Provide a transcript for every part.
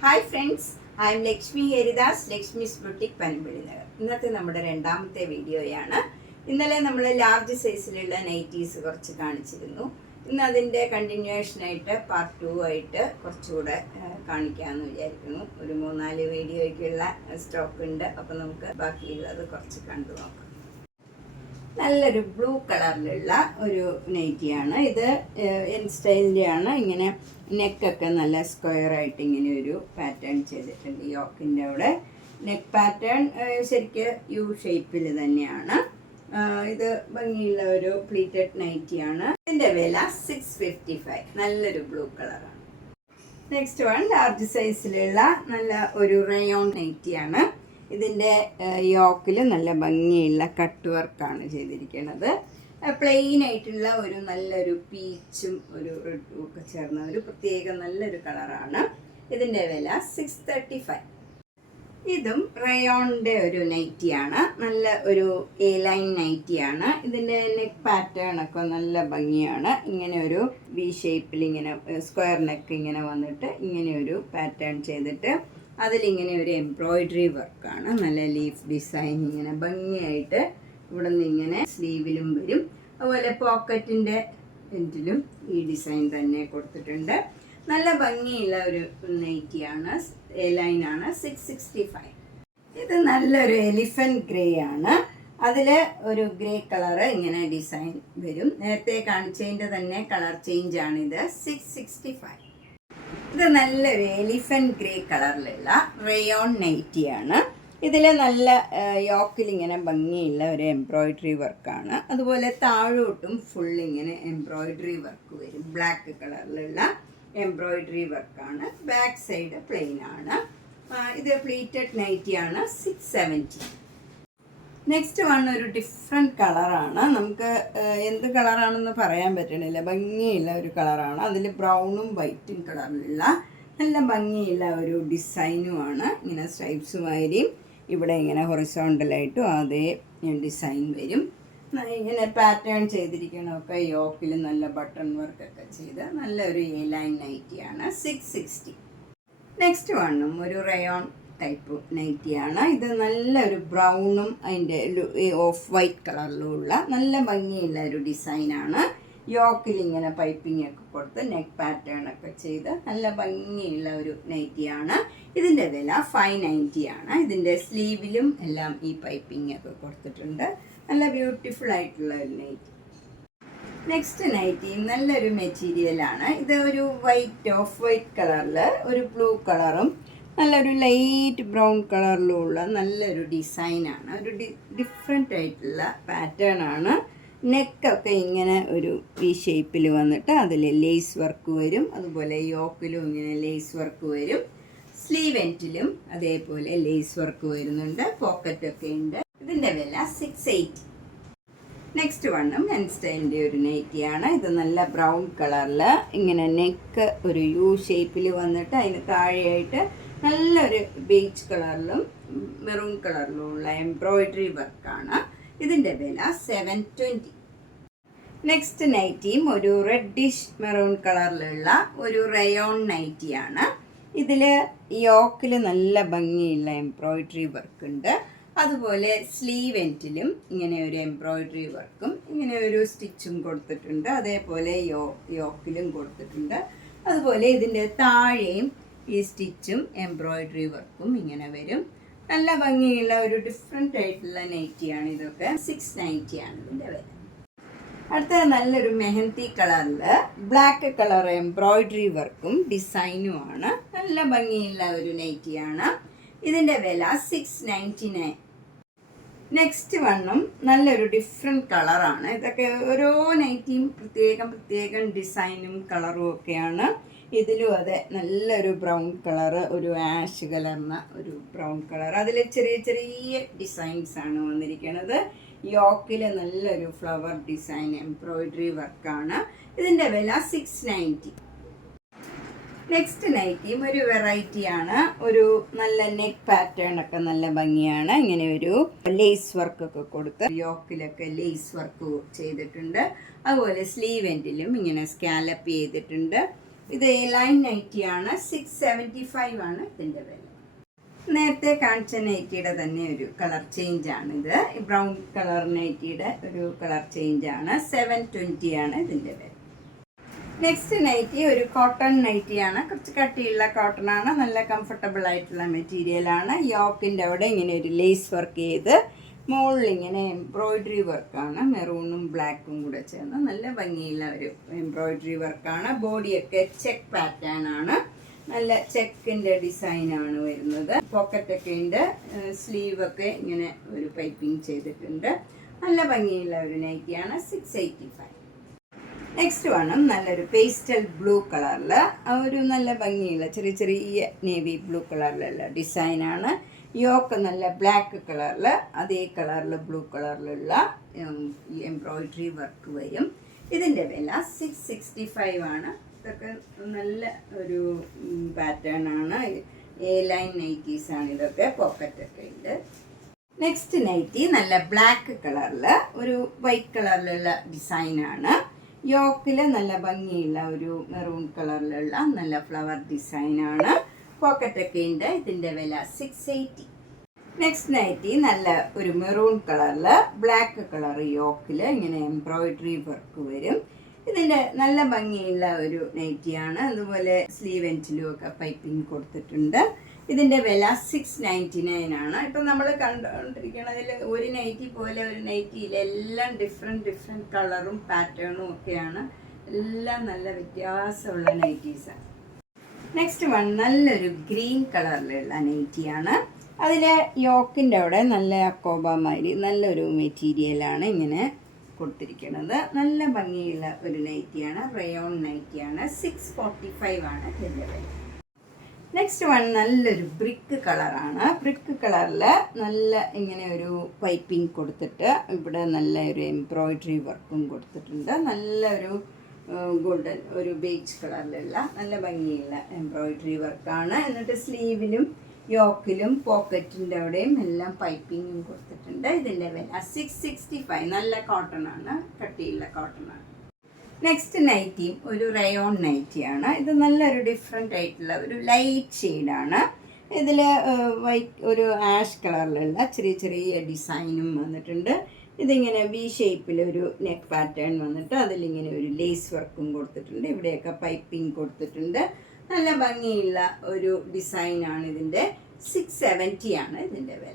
Hi friends, I M Lakshmi Haridas, Lakshmi's boutique Panampilly Nagar. ഇന്നത്തെ നമ്മുടെ രണ്ടാമത്തെ വീഡിയോയാണ്. ഇന്നലെ നമ്മൾ ലാർജ് സൈസിലുള്ള നൈറ്റീസ് കുറച്ച് കാണിച്ചിരുന്നു. ഇന്ന് അതിൻ്റെ കണ്ടിന്യൂവേഷനായിട്ട് പാർട്ട് 2 ആയിട്ട് കുറച്ചുകൂടെ കാണിക്കാമെന്ന് വിചാരിക്കുന്നു. ഒരു 3-4 വീഡിയോയ്ക്കുള്ള സ്റ്റോക്ക് ഉണ്ട്. അപ്പോൾ നമുക്ക് ബാക്കിയുള്ളത് കുറച്ച് കണ്ടു നോക്കാം. നല്ലൊരു ബ്ലൂ കളറിലുള്ള ഒരു നൈറ്റിയാണ് ഇത്. എൻ സ്റ്റൈലിൻ്റെ ആണ്. ഇങ്ങനെ നെക്കൊക്കെ നല്ല സ്ക്വയറായിട്ട് ഇങ്ങനെ ഒരു പാറ്റേൺ ചെയ്തിട്ടുണ്ട്. യോക്കിൻ്റെ അവിടെ നെക്ക് പാറ്റേൺ ശരിക്ക് യു ഷേപ്പിൽ തന്നെയാണ്. ഇത് ഭംഗിയുള്ള ഒരു പ്ലീറ്റഡ് നൈറ്റിയാണ്. ഇതിൻ്റെ വില 655. നല്ലൊരു ബ്ലൂ കളറാണ്. നെക്സ്റ്റ് വൺ ലാർജ് സൈസിലുള്ള നല്ല ഒരു റയോൺ നൈറ്റിയാണ്. ഇതിൻ്റെ യോക്കിൽ നല്ല ഭംഗിയുള്ള കട്ട് വർക്കാണ് ചെയ്തിരിക്കുന്നത്. പ്ലെയിൻ ആയിട്ടുള്ള ഒരു നല്ലൊരു പീച്ചും ഒരു റെഡും ഒക്കെ ചേർന്ന ഒരു പ്രത്യേക നല്ലൊരു കളറാണ്. ഇതിൻ്റെ വില 635. ഇതും റയോണിൻ്റെ ഒരു നൈറ്റിയാണ്. നല്ല ഒരു എ ലൈൻ നൈറ്റിയാണ്. ഇതിൻ്റെ നെക്ക് പാറ്റേൺ ഒക്കെ നല്ല ഭംഗിയാണ്. ഇങ്ങനെ ഒരു വി ഷേപ്പിൽ ഇങ്ങനെ സ്ക്വയർ നെക്ക് ഇങ്ങനെ വന്നിട്ട് ഇങ്ങനെ ഒരു പാറ്റേൺ ചെയ്തിട്ട് അതിലിങ്ങനെ ഒരു എംബ്രോയിഡറി വർക്കാണ്. നല്ല ലീഫ് ഡിസൈൻ ഇങ്ങനെ ഭംഗിയായിട്ട് ഇവിടെ നിന്ന് ഇങ്ങനെ സ്ലീവിലും വരും. അതുപോലെ പോക്കറ്റിൻ്റെ എൻഡിലും ഈ ഡിസൈൻ തന്നെ കൊടുത്തിട്ടുണ്ട്. നല്ല ഭംഗിയുള്ള ഒരു നൈറ്റിയാണ്. എ ലൈനാണ്. 665. ഇത് നല്ലൊരു എലിഫന്റ് ഗ്രേ ആണ്. അതിൽ ഒരു ഗ്രേ കളറ് ഇങ്ങനെ ഡിസൈൻ വരും. നേരത്തെ കാണിച്ചതിൻ്റെ തന്നെ കളർ ചേഞ്ച് ആണിത്. 665. ഇത് നല്ലൊരു എലിഫന്റ് ഗ്രേ കളറിലുള്ള റയോൺ നൈറ്റിയാണ്. ഇതിൽ നല്ല യോക്കിൽ ഇങ്ങനെ ഭംഗിയുള്ള ഒരു എംബ്രോയിഡറി വർക്കാണ്. അതുപോലെ താഴോട്ടും ഫുൾ ഇങ്ങനെ എംബ്രോയിഡറി വർക്ക് വരും. ബ്ലാക്ക് കളറിലുള്ള എംബ്രോയിഡറി വർക്കാണ്. ബാക്ക് സൈഡ് പ്ലെയിൻ ആണ്. ഇത് പ്ലീറ്റഡ് നൈറ്റിയാണ്. 670. നെക്സ്റ്റ് വൺ ഒരു ഡിഫറെൻറ്റ് കളറാണ്. നമുക്ക് എന്ത് കളറാണെന്ന് പറയാൻ പറ്റണില്ല. ഭംഗിയുള്ള ഒരു കളറാണ്. അതിൽ ബ്രൗണും വൈറ്റും കളറിലുള്ള നല്ല ഭംഗിയുള്ള ഒരു ഡിസൈനുമാണ്. ഇങ്ങനെ സ്ട്രൈപ്സുമായിരിക്കും ഇവിടെ ഇങ്ങനെ ഹൊറിസോണ്ടലായിട്ടും അതേ ഡിസൈൻ വരും. ഇങ്ങനെ പാറ്റേൺ ചെയ്തിരിക്കണമൊക്കെ യോക്കിൽ നല്ല ബട്ടൺ വർക്കൊക്കെ ചെയ്ത് നല്ലൊരു എ ലൈൻ നൈറ്റിയാണ്. 660. നെക്സ്റ്റ് വണ്ണും ഒരു റയോൺ ടൈപ്പ് നൈറ്റിയാണ്. ഇത് നല്ലൊരു ബ്രൗണും അതിൻ്റെ ഓഫ് വൈറ്റ് കളറിലുള്ള നല്ല ഭംഗിയുള്ള ഒരു ഡിസൈനാണ്. യോക്കിൽ ഇങ്ങനെ പൈപ്പിംഗ് ഒക്കെ കൊടുത്ത് നെക്ക് പാറ്റേൺ ഒക്കെ ചെയ്ത് നല്ല ഭംഗിയുള്ള ഒരു നൈറ്റിയാണ്. ഇതിൻ്റെ വില 590 ആണ്. ഇതിൻ്റെ സ്ലീവിലും എല്ലാം ഈ പൈപ്പിംഗ് ഒക്കെ കൊടുത്തിട്ടുണ്ട്. നല്ല ബ്യൂട്ടിഫുൾ ആയിട്ടുള്ള ഒരു നൈറ്റി. നെക്സ്റ്റ് നൈറ്റി നല്ലൊരു മെറ്റീരിയലാണ്. ഇത് ഒരു വൈറ്റ് ഓഫ് വൈറ്റ് കളറിൽ ഒരു ബ്ലൂ കളറും നല്ലൊരു ലൈറ്റ് ബ്രൗൺ കളറിലുള്ള നല്ലൊരു ഡിസൈനാണ്. ഒരു ഡിഫറെൻ്റ് ആയിട്ടുള്ള പാറ്റേൺ ആണ്. നെക്കൊക്കെ ഇങ്ങനെ ഒരു ഈ ഷേപ്പിൽ വന്നിട്ട് അതിൽ ലേസ് വർക്ക് വരും. അതുപോലെ യോക്കിലും ഇങ്ങനെ ലേസ് വർക്ക് വരും. സ്ലീവ് എൻഡിലും അതേപോലെ ലേസ് വർക്ക് വരുന്നുണ്ട്. പോക്കറ്റൊക്കെ ഉണ്ട്. ഇതിൻ്റെ വില 680. നെക്സ്റ്റ് വണ്ണും മെൻ സ്റ്റൈലിൻ്റെ ഒരു നൈറ്റിയാണ്. ഇത് നല്ല ബ്രൗൺ കളറിൽ ഇങ്ങനെ നെക്ക് ഒരു യു ഷേപ്പിൽ വന്നിട്ട് അതിന് താഴെയായിട്ട് നല്ലൊരു ബീച്ച് കളറിലും മെറൂൺ കളറിലുമുള്ള എംബ്രോയിഡറി വർക്കാണ്. ഇതിൻ്റെ വില 720. നെക്സ്റ്റ് നൈറ്റിയും ഒരു റെഡിഷ് മെറൂൺ കളറിലുള്ള ഒരു റയോൺ നൈറ്റിയാണ്. ഇതിൽ യോക്കിൽ നല്ല ഭംഗിയുള്ള എംബ്രോയിഡറി വർക്ക് ഉണ്ട്. അതുപോലെ സ്ലീവ് എൻഡിലും ഇങ്ങനെ ഒരു എംബ്രോയിഡറി വർക്കും ഇങ്ങനെ ഒരു സ്റ്റിച്ചും കൊടുത്തിട്ടുണ്ട്. അതേപോലെ യോക്കിലും കൊടുത്തിട്ടുണ്ട്. അതുപോലെ ഇതിൻ്റെ താഴെയും ഈ സ്റ്റിച്ചും എംബ്രോയിഡറി വർക്കും ഇങ്ങനെ വരും. നല്ല ഭംഗിയുള്ള ഒരു ഡിഫറെൻ്റ് ആയിട്ടുള്ള നൈറ്റിയാണ് ഇതൊക്കെ. 690 ആണ് ഇതിൻ്റെ വില. അടുത്ത നല്ലൊരു മെഹന്തി കളറിൽ ബ്ലാക്ക് കളർ എംബ്രോയിഡറി വർക്കും ഡിസൈനുമാണ്. നല്ല ഭംഗിയുള്ള ഒരു നൈറ്റിയാണ്. ഇതിൻ്റെ വില 699. നെക്സ്റ്റ് വണ്ണും നല്ലൊരു ഡിഫറെൻറ്റ് കളറാണ്. ഇതൊക്കെ ഓരോ നൈറ്റിയും പ്രത്യേകം ഡിസൈനും കളറും ഒക്കെയാണ്. ഇതിലും അതെ നല്ലൊരു ബ്രൗൺ കളറ്, ഒരു ആഷ് കലർന്ന ഒരു ബ്രൗൺ കളർ. അതിൽ ചെറിയ ഡിസൈൻസ് ആണ് വന്നിരിക്കുന്നത്. യോക്കിൽ നല്ലൊരു ഫ്ലവർ ഡിസൈൻ എംബ്രോയിഡറി വർക്കാണ്. ഇതിൻ്റെ വില 690. നെക്സ്റ്റ് നൈറ്റിയും ഒരു വെറൈറ്റിയാണ്. ഒരു നല്ല നെക്ക് പാറ്റേൺ ഒക്കെ നല്ല ഭംഗിയാണ്. ഇങ്ങനെ ഒരു ലേസ് വർക്കൊക്കെ കൊടുത്ത് യോക്കിലൊക്കെ ലേസ് വർക്ക് ചെയ്തിട്ടുണ്ട്. അതുപോലെ സ്ലീവ് എൻഡിലും ഇങ്ങനെ സ്കാലപ്പ് ചെയ്തിട്ടുണ്ട്. ഇത് എ ലൈൻ നൈറ്റിയാണ്. 675 ആണ് ഇതിൻ്റെ വില. നേരത്തെ കാണിച്ച നൈറ്റിയുടെ തന്നെ ഒരു കളർ ചേഞ്ച് ആണിത്. ബ്രൗൺ കളർ നൈറ്റിയുടെ ഒരു കളർ ചേഞ്ച് ആണ്. 720 ആണ് ഇതിൻ്റെ വില. നെക്സ്റ്റ് നൈറ്റി ഒരു കോട്ടൺ നൈറ്റിയാണ്. കുറച്ച് കട്ടിയുള്ള കോട്ടൺ ആണ്. നല്ല കംഫർട്ടബിൾ ആയിട്ടുള്ള മെറ്റീരിയലാണ്. യോക്കിൻ്റെ അവിടെ ഇങ്ങനെ ഒരു ലേസ് വർക്ക് ചെയ്ത് മുകളിൽ ഇങ്ങനെ എംബ്രോയിഡറി വർക്കാണ്. മെറൂണും ബ്ലാക്കും കൂടെ ചേർന്ന് നല്ല ഭംഗിയുള്ള ഒരു എംബ്രോയിഡറി വർക്കാണ്. ബോഡിയൊക്കെ ചെക്ക് പാറ്റേൺ ആണ്. നല്ല ചെക്കിൻ്റെ ഡിസൈനാണ് വരുന്നത്. പോക്കറ്റൊക്കെ ഉണ്ട്. സ്ലീവൊക്കെ ഇങ്ങനെ ഒരു പൈപ്പിംഗ് ചെയ്തിട്ടുണ്ട്. നല്ല ഭംഗിയുള്ള ഒരു നൈറ്റിയാണ്. 685. നെക്സ്റ്റ് വേണം നല്ലൊരു പേസ്റ്റൽ ബ്ലൂ കളറിൽ ഒരു നല്ല ഭംഗിയുള്ള ചെറിയ ചെറിയ നേവി ബ്ലൂ കളറിലുള്ള ഡിസൈനാണ്. യോക്ക് നല്ല ബ്ലാക്ക് കളറിൽ അതേ കളറിൽ ബ്ലൂ കളറിലുള്ള എംബ്രോയിഡറി വർക്ക് വരും. ഇതിൻ്റെ വില 665 ആണ്. ഇതൊക്കെ നല്ല ഒരു പാറ്റേൺ ആണ്. എ ലൈൻ നൈറ്റീസ് ആണ് ഇതൊക്കെ. പോക്കറ്റൊക്കെ ഉണ്ട്. നെക്സ്റ്റ് നൈറ്റി നല്ല ബ്ലാക്ക് കളറിൽ ഒരു വൈറ്റ് കളറിലുള്ള ഡിസൈനാണ്. യോക്കിൽ നല്ല ഭംഗിയുള്ള ഒരു മെറൂൺ കളറിലുള്ള നല്ല ഫ്ലവർ ഡിസൈനാണ്. പോക്കറ്റൊക്കെ ഉണ്ട്. ഇതിൻ്റെ വില 680. നെക്സ്റ്റ് നൈറ്റി നല്ല ഒരു മെറൂൺ കളറിൽ ബ്ലാക്ക് കളർ യോക്കിൽ ഇങ്ങനെ എംബ്രോയിഡറി വർക്ക് വരും. ഇതിൻ്റെ നല്ല ഭംഗിയുള്ള ഒരു നൈറ്റിയാണ്. അതുപോലെ സ്ലീവ് എൻഡിലും ഒക്കെ പൈപ്പിംഗ് കൊടുത്തിട്ടുണ്ട്. ഇതിൻ്റെ വില 699 ആണ്. ഇപ്പം നമ്മൾ കണ്ടുകൊണ്ടിരിക്കുന്നതിൽ ഒരു നൈറ്റി പോലെ ഒരു നൈറ്റിയിൽ എല്ലാം ഡിഫറെൻറ്റ് കളറും പാറ്റേണും ഒക്കെയാണ്. എല്ലാം നല്ല വ്യത്യാസമുള്ള നൈറ്റീസാണ്. നെക്സ്റ്റ് വൺ നല്ലൊരു ഗ്രീൻ കളറിലുള്ള നൈറ്റിയാണ്. അതിൽ യോക്കിൻ്റെ അവിടെ നല്ല അക്കോബമാരി നല്ലൊരു മെറ്റീരിയലാണ് ഇങ്ങനെ കൊടുത്തിരിക്കുന്നത്. നല്ല ഭംഗിയുള്ള ഒരു നൈറ്റിയാണ്. റയോൺ നൈറ്റിയാണ്. 645 ആണ് ഇതിൻ്റെ വില. നെക്സ്റ്റ് വൺ നല്ലൊരു ബ്രിക്ക് കളറാണ്. ബ്രിക്ക് കളറിൽ നല്ല ഇങ്ങനെ ഒരു പൈപ്പിംഗ് കൊടുത്തിട്ട് ഇവിടെ നല്ല ഒരു എംബ്രോയിഡറി വർക്കും കൊടുത്തിട്ടുണ്ട്. നല്ലൊരു ഗോൾഡൻ ഒരു ബേജ് കളറിലുള്ള നല്ല ഭംഗിയുള്ള എംബ്രോയിഡറി വർക്കാണ്. എന്നിട്ട് സ്ലീവിലും യോക്കിലും പോക്കറ്റിൻ്റെ അവിടെയും എല്ലാം പൈപ്പിങ്ങും കൊടുത്തിട്ടുണ്ട്. ഇതിൻ്റെ വില 665. നല്ല കോട്ടൺ ആണ്. കട്ടിയുള്ള കോട്ടൺ ആണ്. നെക്സ്റ്റ് നൈറ്റിയും ഒരു റയോൺ നൈറ്റിയാണ്. ഇത് നല്ലൊരു ഡിഫറെൻ്റ് ആയിട്ടുള്ള ഒരു ലൈറ്റ് ഷെയ്ഡാണ്. ഇതിൽ വൈറ്റ് ഒരു ആഷ് കളറിലുള്ള ചെറിയ ചെറിയ ഡിസൈനും വന്നിട്ടുണ്ട്. ഇതിങ്ങനെ വി ഷേപ്പിലൊരു നെക്ക് പാറ്റേൺ വന്നിട്ട് അതിലിങ്ങനെ ഒരു ലേസ് വർക്കും കൊടുത്തിട്ടുണ്ട്. ഇവിടെയൊക്കെ പൈപ്പിംഗ് കൊടുത്തിട്ടുണ്ട്. നല്ല ഭംഗിയുള്ള ഒരു ഡിസൈനാണ് ഇതിൻ്റെ. 670 ആണ് ഇതിൻ്റെ വില.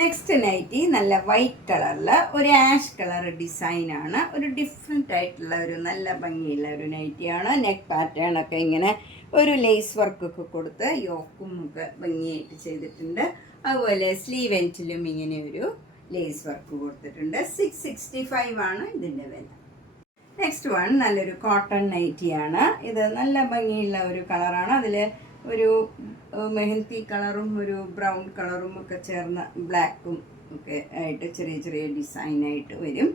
നെക്സ്റ്റ് നൈറ്റി നല്ല വൈറ്റ് കളറിൽ ഒരു ആഷ് കളർ ഡിസൈനാണ്. ഒരു ഡിഫറെൻ്റ് ആയിട്ടുള്ള ഒരു നല്ല ഭംഗിയുള്ള ഒരു നൈറ്റിയാണ്. നെക്ക് പാറ്റേൺ ഒക്കെ ഇങ്ങനെ ഒരു ലേസ് വർക്കൊക്കെ കൊടുത്ത് യോക്കും ഒക്കെ ഭംഗിയായിട്ട് ചെയ്തിട്ടുണ്ട്. അതുപോലെ സ്ലീവ് എൻഡിലും ഇങ്ങനെ ഒരു ലേസ് വർക്ക് കൊടുത്തിട്ടുണ്ട്. 665 ആണ് ഇതിൻ്റെ വില. നെക്സ്റ്റ് വൺ നല്ലൊരു കോട്ടൺ നൈറ്റിയാണ്. ഇത് നല്ല ഭംഗിയുള്ള ഒരു കളറാണ്. അതിൽ ഒരു മെഹന്തി കളറും ഒരു ബ്രൗൺ കളറും ഒക്കെ ചേർന്ന ബ്ലാക്കും ഒക്കെ ആയിട്ട് ചെറിയ ചെറിയ ഡിസൈനായിട്ട് വരും.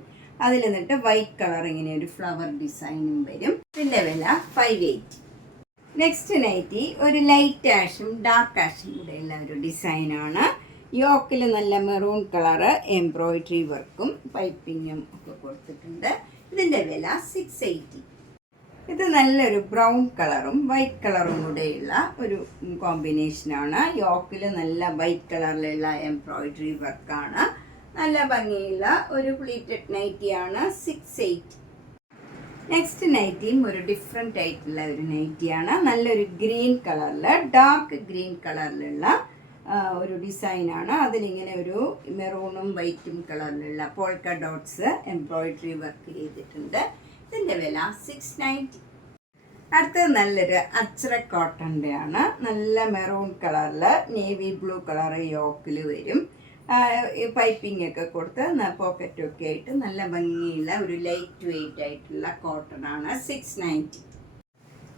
അതിൽ നിന്നിട്ട് വൈറ്റ് കളർ ഇങ്ങനെ ഒരു ഫ്ലവർ ഡിസൈനും വരും. ഇതിൻ്റെ വില 580. നെക്സ്റ്റ് നൈറ്റി ഒരു ലൈറ്റ് ആഷും ഡാർക്ക് ആഷും കൂടെയുള്ള ഒരു ഡിസൈനാണ്. യോക്കിൽ നല്ല മെറൂൺ കളറ് എംബ്രോയിഡറി വർക്കും പൈപ്പിങ്ങും ഒക്കെ കൊടുത്തിട്ടുണ്ട്. ഇതിൻ്റെ വില 680. ഇത് നല്ലൊരു ബ്രൗൺ കളറും വൈറ്റ് കളറും കൂടെയുള്ള ഒരു കോമ്പിനേഷനാണ്. യോക്കിൽ നല്ല വൈറ്റ് കളറിലുള്ള എംബ്രോയിഡറി വർക്കാണ്. നല്ല ഭംഗിയുള്ള ഒരു പ്ലീറ്റഡ് നൈറ്റിയാണ്. 680. നെക്സ്റ്റ് നൈറ്റിയും ഒരു ഡിഫറെൻ്റ് ആയിട്ടുള്ള ഒരു നൈറ്റിയാണ്. നല്ലൊരു ഗ്രീൻ കളറിൽ ഡാർക്ക് ഗ്രീൻ കളറിലുള്ള ഒരു ഡിസൈനാണ്. അതിലിങ്ങനെ ഒരു മെറൂണും വൈറ്റും കളറിലുള്ള പോൾക്ക ഡോട്ട്സ് എംബ്രോയിഡറി വർക്ക് ചെയ്തിട്ടുണ്ട്. ഇതിൻ്റെ വില 690. അടുത്തത് നല്ലൊരു അജ്രക് കോട്ടൻ്റെ ആണ്. നല്ല മെറൂൺ കളറിൽ നേവി ബ്ലൂ കളർ യോക്കിൽ വരും. പൈപ്പിംഗ് ഒക്കെ കൊടുത്ത് പോക്കറ്റൊക്കെ ആയിട്ട് നല്ല ഭംഗിയുള്ള ഒരു ലൈറ്റ് വെയിറ്റ് ആയിട്ടുള്ള കോട്ടൺ ആണ്. 690.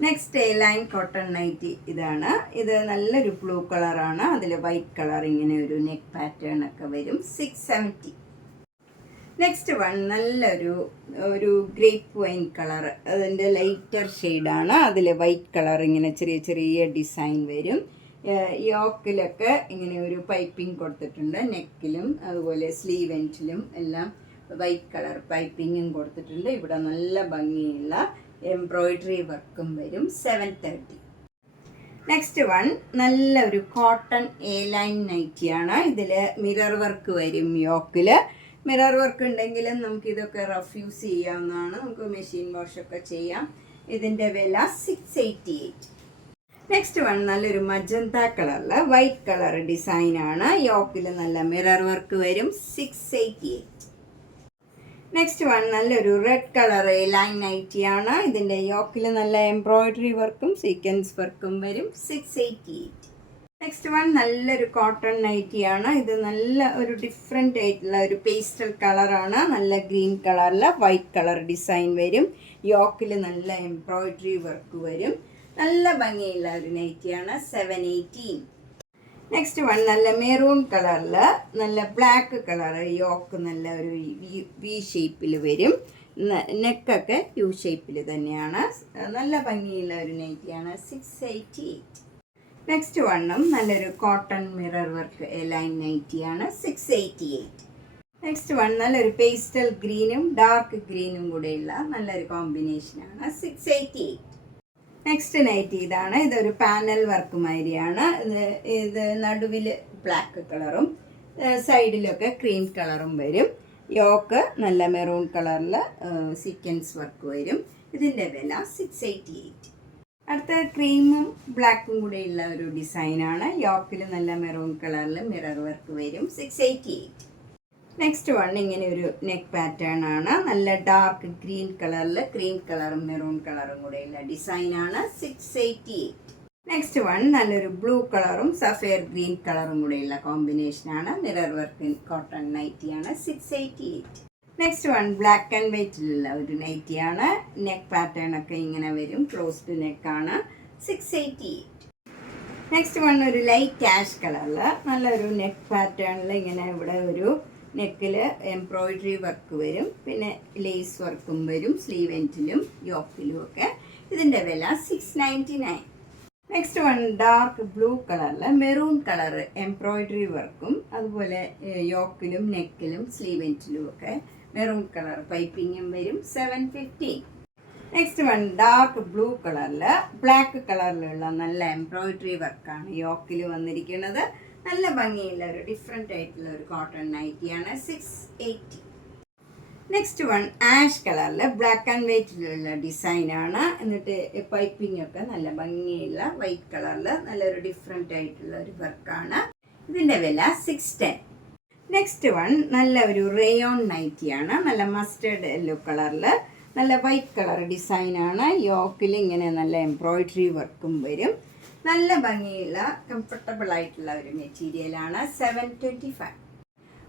Next A line cotton nightie ഇതാണ്. ഇത് നല്ലൊരു ബ്ലൂ കളറാണ്. അതിൽ വൈറ്റ് കളർ ഇങ്ങനെ ഒരു നെക്ക് പാറ്റേൺ ഒക്കെ വരും. 670. നെക്സ്റ്റ് വൺ നല്ലൊരു ഗ്രേപ്പ് വൈൻ കളർ. അതിൻ്റെ ലൈറ്റർ ഷെയ്ഡാണ്. അതിൽ വൈറ്റ് കളർ ഇങ്ങനെ ചെറിയ ചെറിയ ഡിസൈൻ വരും. യോക്കിലൊക്കെ ഇങ്ങനെ ഒരു പൈപ്പിംഗ് കൊടുത്തിട്ടുണ്ട്. നെക്കിലും അതുപോലെ സ്ലീവ് എൻഡിലും എല്ലാം വൈറ്റ് കളർ പൈപ്പിങ്ങും കൊടുത്തിട്ടുണ്ട്. ഇവിടെ നല്ല ഭംഗിയുള്ള എംബ്രോയിഡറി വർക്കും വരും 730. നെക്സ്റ്റ് വൺ നല്ലൊരു കോട്ടൺ എ ലൈൻ നൈറ്റിയാണ്. ഇതിൽ മിറർ വർക്ക് വരും. യോക്കിൽ മിറർ വർക്ക് ഉണ്ടെങ്കിലും നമുക്കിതൊക്കെ റഫ് യൂസ് ചെയ്യാവുന്നതാണ്. നമുക്ക് മെഷീൻ വാഷൊക്കെ ചെയ്യാം. ഇതിൻ്റെ വില 688. നെക്സ്റ്റ് വൺ നല്ലൊരു മജന്ത കളറിൽ വൈറ്റ് കളർ ഡിസൈനാണ്. യോക്കിൽ നല്ല മിറർ വർക്ക് വരും 688. നെക്സ്റ്റ് വൺ നല്ലൊരു റെഡ് കളർ ലൈൻ നൈറ്റിയാണ്. ഇതിൻ്റെ യോക്കിൽ നല്ല എംബ്രോയിഡറി വർക്കും സീക്വൻസ് വർക്കും വരും 688. നെക്സ്റ്റ് വൺ നല്ലൊരു കോട്ടൺ നൈറ്റിയാണ്. ഇത് നല്ല ഒരു ഡിഫറെൻ്റ് ആയിട്ടുള്ള ഒരു പേസ്റ്റൽ കളറാണ്. നല്ല ഗ്രീൻ കളറിൽ വൈറ്റ് കളർ ഡിസൈൻ വരും. യോക്കിൽ നല്ല എംബ്രോയിഡറി വർക്ക് വരും. നല്ല ഭംഗിയുള്ള ഒരു നൈറ്റിയാണ് 718. നെക്സ്റ്റ് വൺ നല്ല മെറൂൺ കളറിൽ നല്ല ബ്ലാക്ക് കളർ. യോക്ക് നല്ല ഒരു വി ഷേപ്പിൽ വരും. നെക്കൊക്കെ യു ഷേപ്പിൽ തന്നെയാണ്. നല്ല ഭംഗിയുള്ള ഒരു നൈറ്റിയാണ് 688. നെക്സ്റ്റ് വണ്ണും നല്ലൊരു കോട്ടൺ മിറർ വർക്ക് ലൈൻ നൈറ്റിയാണ് 688. നെക്സ്റ്റ് വൺ നല്ലൊരു പേസ്റ്റൽ ഗ്രീനും ഡാർക്ക് ഗ്രീനും കൂടെയുള്ള നല്ലൊരു കോമ്പിനേഷനാണ് 688. നെക്സ്റ്റ് നൈറ്റി ഇതാണ്. ഇതൊരു പാനൽ വർക്ക് മാതിരിയാണ്. ഇത് നടുവിൽ ബ്ലാക്ക് കളറും സൈഡിലൊക്കെ ക്രീം കളറും വരും. യോക്ക് നല്ല മെറൂൺ കളറിൽ സീക്വൻസ് വർക്ക് വരും. ഇതിൻ്റെ വില 688. അടുത്ത ക്രീമും ബ്ലാക്കും കൂടെയുള്ള ഒരു ഡിസൈനാണ്. യോക്കിൽ നല്ല മെറൂൺ കളറിൽ മിറർ വർക്ക് വരും 688. നെക്സ്റ്റ് വൺ ഇങ്ങനെ ഒരു നെക്ക് പാറ്റേൺ ആണ്. നല്ല ഡാർക്ക് ഗ്രീൻ കളറിൽ ക്രീം കളറും മെറൂൺ കളറും കൂടെയുള്ള ഡിസൈനാണ് 688. നെക്സ്റ്റ് വൺ നല്ലൊരു ബ്ലൂ കളറും സഫയർ ഗ്രീൻ കളറും കൂടെയുള്ള കോമ്പിനേഷനാണ്. മിറർ വർക്ക് കോട്ടൺ നൈറ്റിയാണ് 688. നെക്സ്റ്റ് വൺ ബ്ലാക്ക് ആൻഡ് വൈറ്റിലുള്ള ഒരു നൈറ്റിയാണ്. നെക്ക് പാറ്റേൺ ഒക്കെ ഇങ്ങനെ വരും. ക്ലോസ്ഡ് നെക്കാണ് 688. നെക്സ്റ്റ് വൺ ഒരു ലൈറ്റ് ആഷ് കളറിൽ നല്ലൊരു നെക്ക് പാറ്റേണിൽ ഇങ്ങനെ ഇവിടെ ഒരു നെക്കിൽ എംബ്രോയിഡറി വർക്ക് വരും. പിന്നെ ലേസ് വർക്കും വരും സ്ലീവ് എൻഡിലും യോക്കിലും ഒക്കെ. ഇതിൻ്റെ വില 699. നെക്സ്റ്റ് വൺ ഡാർക്ക് ബ്ലൂ കളറിൽ മെറൂൺ കളർ എംബ്രോയിഡറി വർക്കും അതുപോലെ യോക്കിലും നെക്കിലും സ്ലീവ് എൻഡിലും ഒക്കെ മെറൂൺ കളർ പൈപ്പിങ്ങും വരും 750. നെക്സ്റ്റ് വൺ ഡാർക്ക് ബ്ലൂ കളറിൽ ബ്ലാക്ക് കളറിലുള്ള നല്ല എംബ്രോയിഡറി വർക്കാണ് യോക്കിൽ വന്നിരിക്കുന്നത്. നല്ല ഭംഗിയുള്ള ഒരു ഡിഫറെൻ്റ് ആയിട്ടുള്ള ഒരു കോട്ടൺ നൈറ്റിയാണ് 680. നെക്സ്റ്റ് വൺ ആഷ് കളറിൽ ബ്ലാക്ക് ആൻഡ് വൈറ്റിലുള്ള ഡിസൈനാണ്. എന്നിട്ട് പൈപ്പിംഗ് ഒക്കെ നല്ല ഭംഗിയുള്ള വൈറ്റ് കളറിൽ നല്ലൊരു ഡിഫറെൻ്റ് ആയിട്ടുള്ള ഒരു വർക്കാണ്. ഇതിൻ്റെ വില 610. നെക്സ്റ്റ് വൺ നല്ല ഒരു റേയോൺ നൈറ്റിയാണ്. നല്ല മസ്റ്റേർഡ് യെല്ലോ കളറിൽ നല്ല വൈറ്റ് കളർ ഡിസൈനാണ്. യോക്കിൽ ഇങ്ങനെ നല്ല എംബ്രോയിഡറി വർക്കും വരും. നല്ല ഭംഗിയുള്ള കംഫർട്ടബിൾ ആയിട്ടുള്ള ഒരു മെറ്റീരിയലാണ് 725.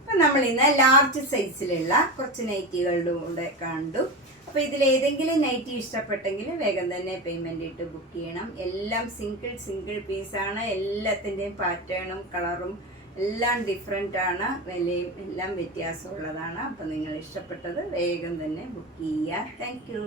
അപ്പം നമ്മൾ ഇന്ന് ലാർജ് സൈസിലുള്ള കുറച്ച് നൈറ്റികളുടെ കൂടെ കണ്ടു. അപ്പോൾ ഇതിലേതെങ്കിലും നൈറ്റി ഇഷ്ടപ്പെട്ടെങ്കിൽ വേഗം തന്നെ പേയ്മെൻ്റ് ഇട്ട് ബുക്ക് ചെയ്യണം. എല്ലാം സിംഗിൾ പീസാണ്. എല്ലാത്തിൻ്റെയും പാറ്റേണും കളറും എല്ലാം ഡിഫറെൻ്റ് ആണ്. വിലയും എല്ലാം വ്യത്യാസമുള്ളതാണ്. അപ്പോൾ നിങ്ങൾ ഇഷ്ടപ്പെട്ടത് വേഗം തന്നെ ബുക്ക് ചെയ്യുക. Thank you.